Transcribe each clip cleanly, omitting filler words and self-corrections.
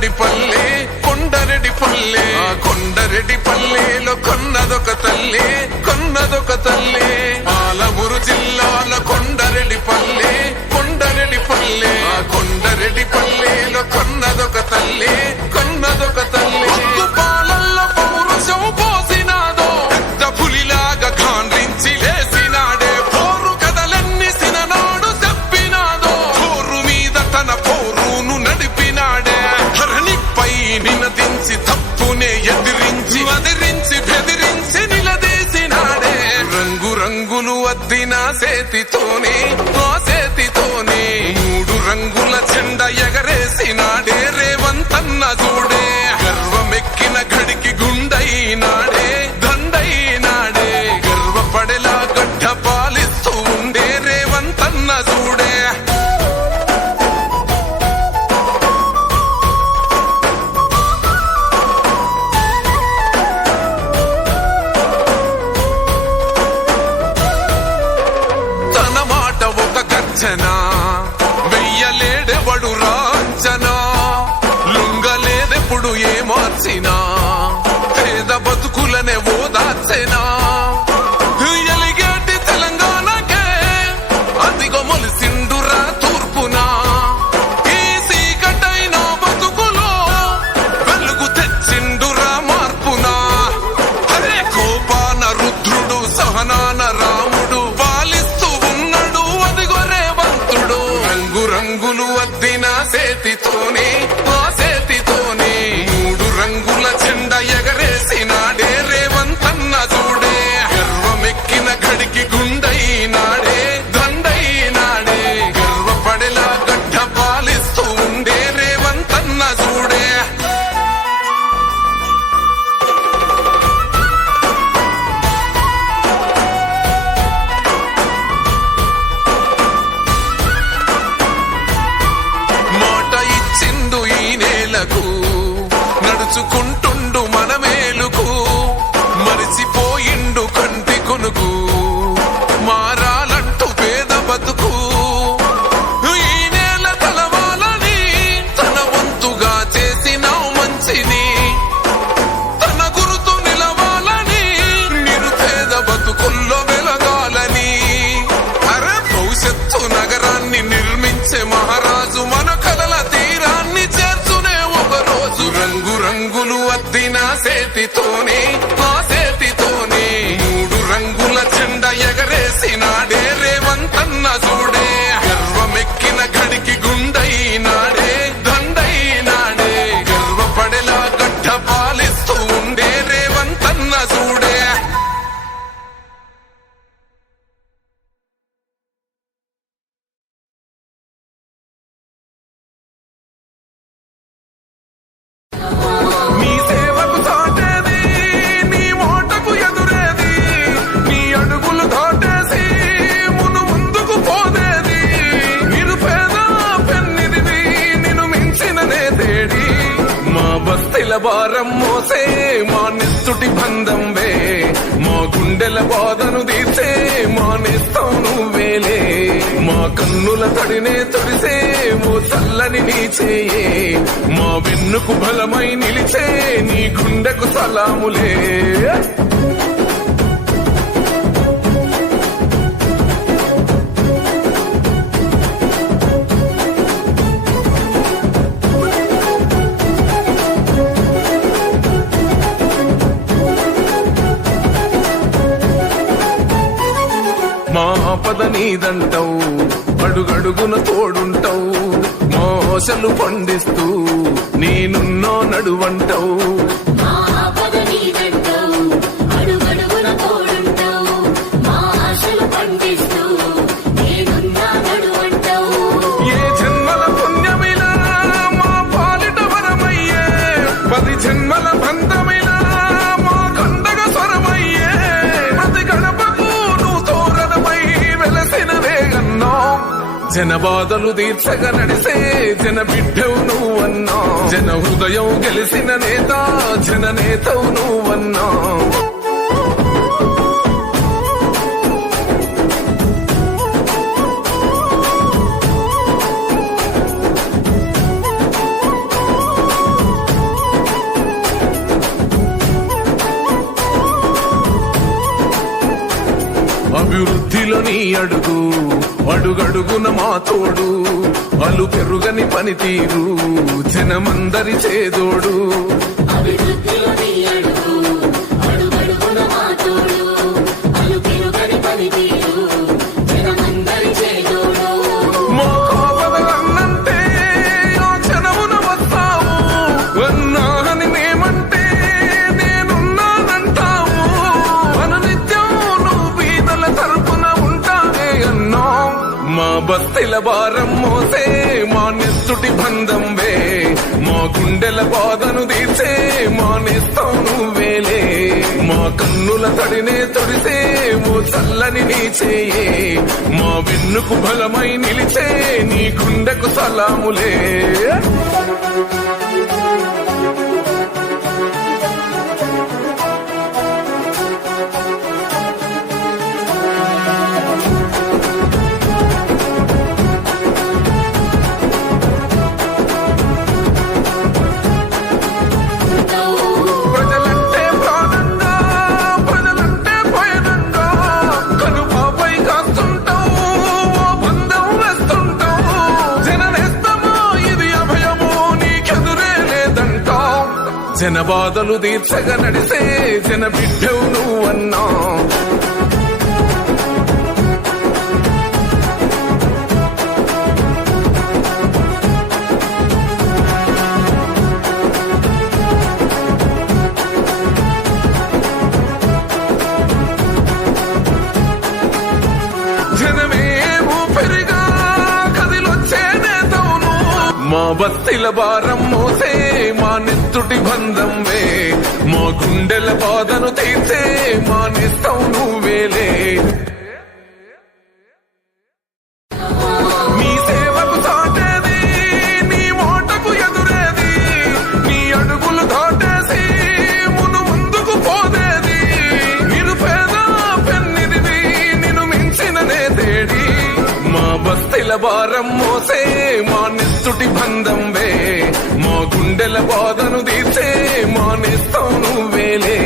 కొండరెడ్డి పల్లె కొండరెడ్డి పల్లె కొండరెడ్డి పల్లెలో కొన్నదొక తల్లి కొన్నదొక తల్లి పాలమూరు జిల్లాల కొండరెడ్డి పల్లె కొండరెడ్డి పల్లె కొండరెడ్డి పల్లెలో కొన్నదొక తల్లి కొన్నదొక తల్లి పాలల్లో పౌరుషం పోసినాదో పెద్ద పులిలాగా ఖాండ్రించి లేసినాడే పోరు కథలన్నీ సిననాడు చెప్పినాదో పోరు మీద తన పోరును నడిపినాడే ధరణిపై నినదించి తప్పునే ఎదిరించి వదిరించి బెదిరించి నిలదీసినాడే రంగు రంగులు అద్దిన సేతితోనే ఆ సేతితోనే 3 రంగుల జెండా ఎగరేసినాడే రేవంతన్న చూడే గర్వమెక్కిన గడికి గుండైనాడే దండైనాడే గర్వపడేలా గడ్డ పాలిస్తూ ఉండే రేవంతన్న చూడే తన మాట ఒక గర్జన వెయ్యలేడెవడు రాంచనా లొంగలేదెప్పుడు ఏ మార్చినా పేద బతుకులనే ఓదార్చెనా ఎలిగేటి తెలంగాణకే అదిగో మొలిసిండురా తూర్పునా ఈ సీకటైన బతుకులో వెలుగు తెచ్చిండురా మార్పునా అరే కోపాన రుద్రుడు సహనాన రాముడు పాలిస్తూ ఉన్నాడు అదిగో రేవంతుడు రంగు రంగులు అద్దిన సేతితోనే ఆ సేతితోనే 3 రంగుల జెండా ఎగరేసినాడే రేవంతన్న చూడే గర్వమెక్కిన గడికి గుండైనాడే దండైనాడే గర్వపడేలా గడ్డ పాలిస్తూ ఉండే రేవంతన్న చూడే మాట ఇచ్చిండు ఈ నేలకు నడుచుకుంటుండు మన మేలుకు మరిచిపోయిండు కంటి కొనుకు మారాలంటూ పేద బతుకు ఈ నేల తలవాలని తన వంతుగా చేసినావు మంచిని తన గురుతు నిలవాలని నిరుపేద బతుకుల్లో వెలగాలని అరే భవిష్యత్తు నగరాన్ని నిర్మించే మహారాజు మన కలల తీరాన్ని చేర్చునే ఒక రోజు రంగు రంగులు అద్దిన సేతితోనే ఆ సేతితోనే 3 రంగుల జెండా ఎగరేసినాడే రేవంతన్న చూడే గర్వమెక్కిన గడికి గుండైనాడే దండైనాడే గర్వపడేలా గడ్డ పాలిస్తూ ఉండే రేవంతన్న చూడే నీ సేవకు సాటేది నీ ఓటకు ఎదురేది నీ అడుగులు దాటేసి మును ముందుకు పోదేది నిరుపేద పెన్నిదివి నిన్ను మించిన నేతేడి మా బస్తీల భారం మోసే మా నెత్తుటి బంధంవే మా గుండెల బాధను తీర్చే మా నేస్తం నువ్వేలే మా కన్నుల తడినే తొడిసే ఓ చల్లని నీ చేయే మా వెన్నుకు బలమై నిలిచే నీ గుండెకు సలాములే మా ఆపద నీదంటావు అడుగడుగున తోడుంటావు మా ఆశలు పండిస్తూ నేనున్నో నడువంటావు ఏ జన్మల పుణ్యమిలా మా పాలిట వరమయ్యే 10 జన్మల బంధమిలా మా కండగ స్వరమయ్యే ప్రతి గణపకు నువ్వు తోరణమై వెలసిన వేగన్నా జన బాధలు తీర్చగా నడిసే జన బిడ్డవు నువ్వన్నా జన హృదయం గెలిసిన నేత జన నేతవు నువ్వన్నా అభివృద్ధిలో నీ అడుగు అడుగడుగున మా తోడు అలు పెరుగని పనితీరు జనమందరి చేదోడు అభివృద్ధిలో నీ అడుగు అడుగడుగున మా తోడు అలు పెరుగని పనితీరు జనమందరి చేదోడు మా కాపదలన్నంటే ఆ క్షణమున వస్తావు అన్నాని మేమంటే నేనున్నానంటావు అనునిత్యం నువ్వు బీదల తరపున ఉంటానే అన్నా మా బస్తీల భారం మోసే మా నెత్తుటి బంధంవే మా గుండెల బాధను తీర్చే మా నేస్తం నువ్వేలే మా కన్నుల తడినే తొడిసే ఓ చల్లని నీ చేయే మా వెన్నుకు బలమై నిలిచే నీ గుండెకు సలాములే ప్రజలంటే ప్రాణంగా ప్రజలంటే భయనంగా కనుపాపై కాస్తుంటావు ఓ బంధం వేస్తుంటావు జననేస్తమో ఇది అభయమో నీకెదురే లేదంటావు జన బాధలు తీర్చగా నడిసే జన బిడ్డవు నువ్వన్నా జనమే ఊపిరిగా కదిలొచ్చే నేతవును మా బస్తీల భారం మోసే మా నెత్తుటి బంధంవే మా గుండెల బాధను తీర్చే మా నిస్తావు నువ్వేలే నీ సేవకు సాటేది నీ మాటకు ఎదురేది నీ అడుగులు దాటేసి మును ముందుకు పోదేది నిరుపేద పెన్నిదివి నిన్ను మించిన నేతేడి మా బస్తీల భారం మోసే మా నెత్తుటి బంధంవే మా గుండెల బాధను తీర్చే మా నేస్తం నువ్వేలే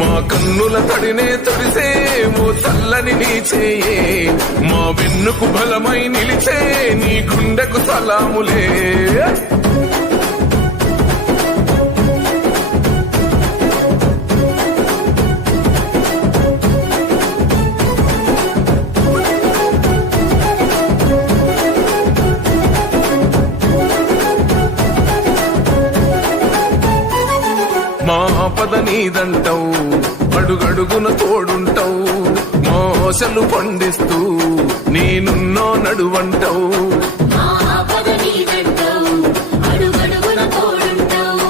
మా కన్నుల తడినే తొడిసే ఓ చల్లని నీ చేయే మా వెన్నుకు బలమై నిలిచే నీ గుండెకు సలాములే మా ఆపద నీదంటావు అడుగడుగున తోడుంటావు మా ఆశలు పండిస్తూ నేనున్నో నడువంటావు మా ఆపద నీదంటావు అడుగడుగున తోడుంటావు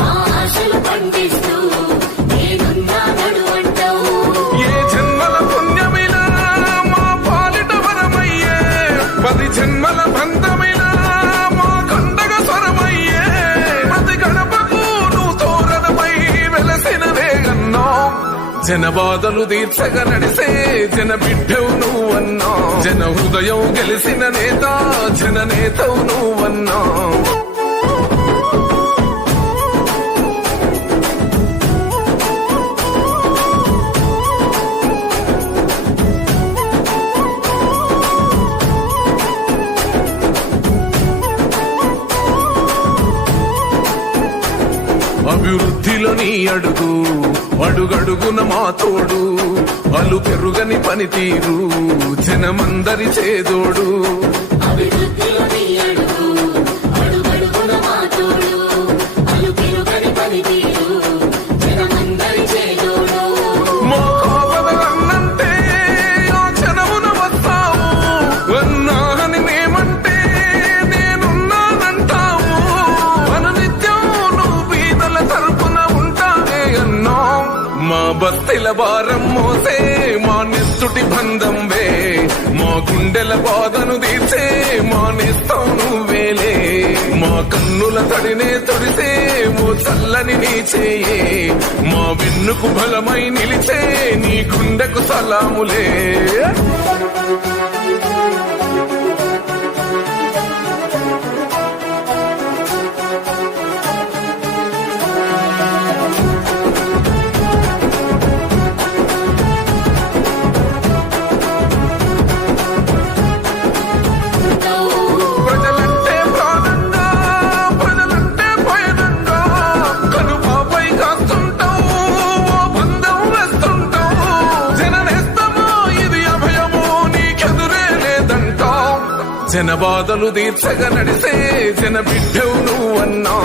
మా ఆశలు పండిస్తూ నేనున్నా నడువంటావు ఏ జన్మల పుణ్యమిలా మా పాలిట వరమయ్యే 10 జన్మల బంధమిలా మా కండగ స్వరమయ్యే ప్రతి గడపకు నువ్వు తోరణమై వెలసినవే అన్నా జన బాధలు తీర్చగా నడిసే జన బిడ్డవు నువ్వన్నా జన హృదయం గెలిసిన నేత జన నేతవు నువ్వన్నా అభివృద్ధిలో నీ అడుగు అడుగడుగున మా తోడు అలు పెరుగని పనితీరు జనమందరి చేదోడు అభివృద్ధిలో నీ అడుగు అడుగడుగున మా తోడు అలు పెరుగని పనితీరు జనమందరి చేదోడు మా కాపదలన్నంటే ఆ క్షణమున వస్తావు అన్నాని మేమంటే నేనున్నానంటావు అనునిత్యం నువ్వు బీదల తరపున ఉంటానే అన్నా మా బస్తీల భారం మోసే మా నెత్తుటి బంధంవే మా గుండెల బాధను తీర్చే మా నేస్తం నువ్వేలే మా కన్నుల తడినే తొడిసే ఓ చల్లని నీ చేయే మా వెన్నుకు బలమై నిలిచే నీ గుండెకు సలాములే జన బాధలు తీర్చగా నడిసే జన బిడ్డవు నువ్వన్నా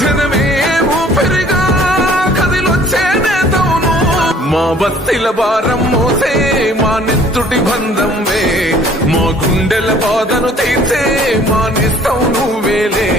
జనమే ఊపిరిగా కదిలొచ్చే నేతవును మా బస్తీల భారం మోసే మా నెత్తుటి బంధం వే మా గుండెల బాధను తీర్చే మా నిస్తావు నువ్వేలే